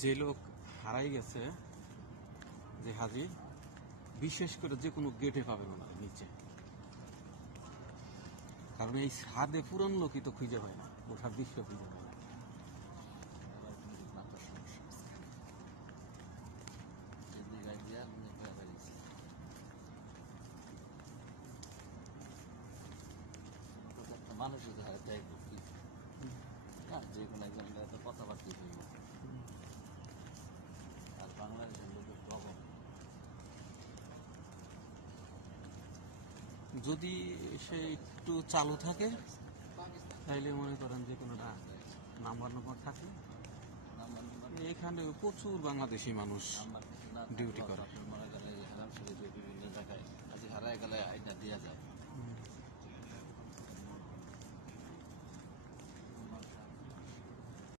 যে লোক হারাই গেছে, যে হাজি, বিশেষ করে যে কোনো গেটে পাবেন না নিচে, কারণ এই ছাদে পুরান লোকই তো খুঁজে পায় না, ওঠার দৃশ্য খুঁজে পায় না। মানুষ যে কোনো একজন কথাবার্তা আর বাংলাদেশের লোকের প্রভাব যদি সে একটু চালু থাকে তাইলে মনে করেন যে কোনোটা নাম্বার থাকে। এখানে প্রচুর বাংলাদেশি মানুষ ডিউটি করে। মনে করেন বিভিন্ন জায়গায় হারায় গেলে আইডা দেওয়া যায়।